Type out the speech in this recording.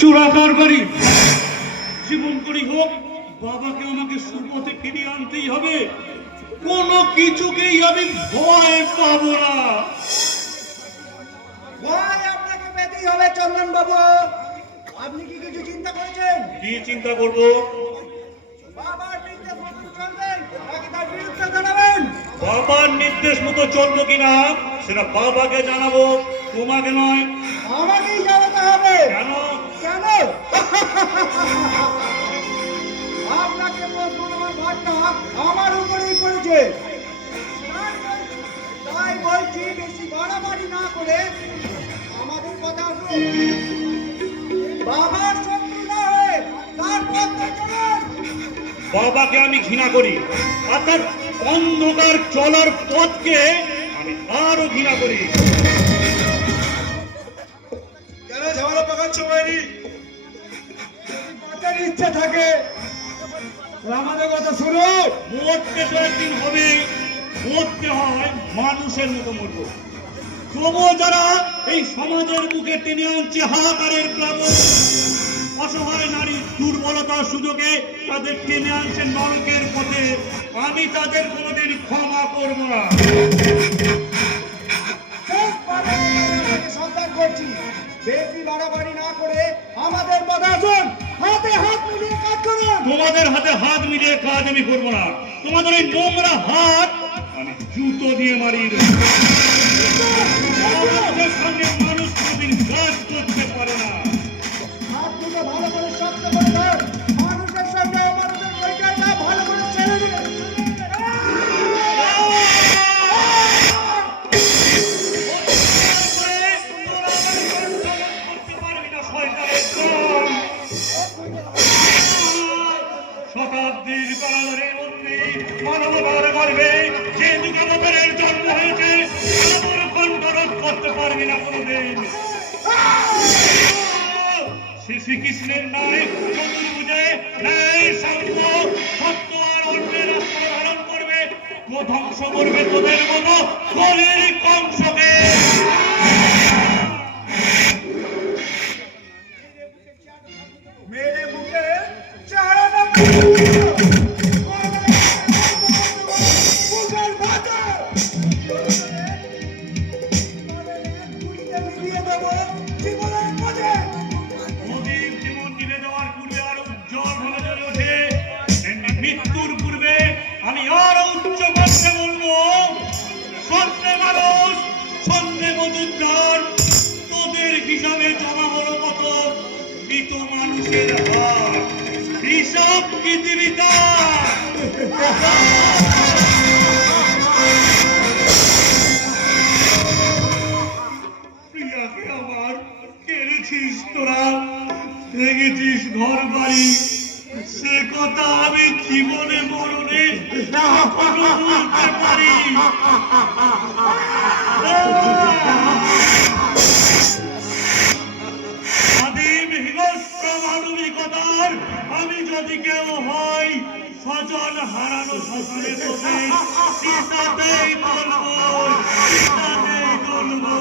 চোরাকার বাড়ি জীবন করি হোক বাবাকে আমাকে সুপথে ফিরিয়ে আনতেই হবে। কোনো কিছুকেই আমি ভয় পাবো না। ভয় আপনাকে পেতেই হবে চন্দন বাবু। আপনি কি কিছু চিন্তা করেছেন? কি চিন্তা করবো? বাবার নির্দেশ মতো চলবেন নাকি তার বিরুদ্ধে জানাবেন? বাবার নির্দেশ মতো চলবো কিনা সেটা বাবাকে জানাবো, তোমাকে নয়। আমাকেই জানাতে হবে। কেন? কেন? আপনাকে প্রশ্ন নেওয়ার ভারটা আমার উপরেই পড়েছে। তাই বলছি বেশি বাড়াবাড়ি না করে আমাদের কথা শুনুন। বাবার শত্রু না হয়ে তার পথে চলুন। বাবাকে আমি ঘৃণা করি আর তার অন্ধকার চলার পথকে আমি আরো ঘৃণা করি। কেন ঝামেলা পাকাচ্ছ বাইরি? বাঁচার ইচ্ছা থাকে আমাদের কথা শুনো। মরতে তো একদিন হবে, মরতে হয় মানুষের মতো মরব। তবুও যারা এই সমাজের বুকে টেনে আনছে হাহাকারের প্লাবন, অসহায় নারীর দুর্বলতার সুযোগে তাদের টেনে আনছে নরকের পথে, আমি তাদের কোনোদিন ক্ষমা করব না। সন্ধান করছি বেশি বাড়াবাড়ি না করে আমাদের কথা শুন। হাতে হাত মিলিয়ে কাজ করুন। তোমাদের হাতে হাত মিলিয়ে কাজ আমি করবো না। তোমাদের ওই নোংরা হাত আমি জুতো দিয়ে মারিয়ে দেবো। আমাদের সঙ্গে মানুষ কোনোদিন কাজ করতে পারে না। হাত দুটো ভালো করে শক্ত করে ধর। মানুষের সঙ্গে মানুষের পরিচয়টা ভালো করে ছেড়ে দিন। শতাব্দীর কারাগারের মধ্যে মানবতার গর্ভে যে যুগের জন্ম হয়েছে তাদের কণ্ঠরোধ করতে পারবি না কোনোদিন। শ্রীকৃষ্ণের নয় চতুর্ভুজে ন্যায় শান্ত সত্য আর অন্যের রাস্তা ধারণ করবে, তো ধ্বংস করবে তোদের মতো কলির কংসকে। মেরে মুখে চারানা মুখের ভাতা মিলিয়ে দেবো জীবনের পথে। মোদীর জীবন নিভে দেওয়ার পূর্বে আরো উজ্জ্বল ভাবে জ্বলে ওঠে, তেমনি মৃত্যুর পূর্বে আমি আরো উচ্চ কণ্ঠে বলবো, সন্ধ্যে মানুষ সন্ধ্যে মজুদ্দার, তোদের হিসাবে জমা হলো কত মৃত মানুষের হাত, হিসাব পৃথিবীটা। প্রিয়াকে আমার কেড়েছিস তোরা, ভেঙেছিস ঘর বাড়ি, সে কথা আমি জীবনে মরণে এখনো বলতে পারি। আদিম হিংস্র মানবিকতার আমি যদি কেউ হই, স্বজন হারানো শ্বশুরে তোদের সীতাতেই বলবো, সীতাতেই বলবো।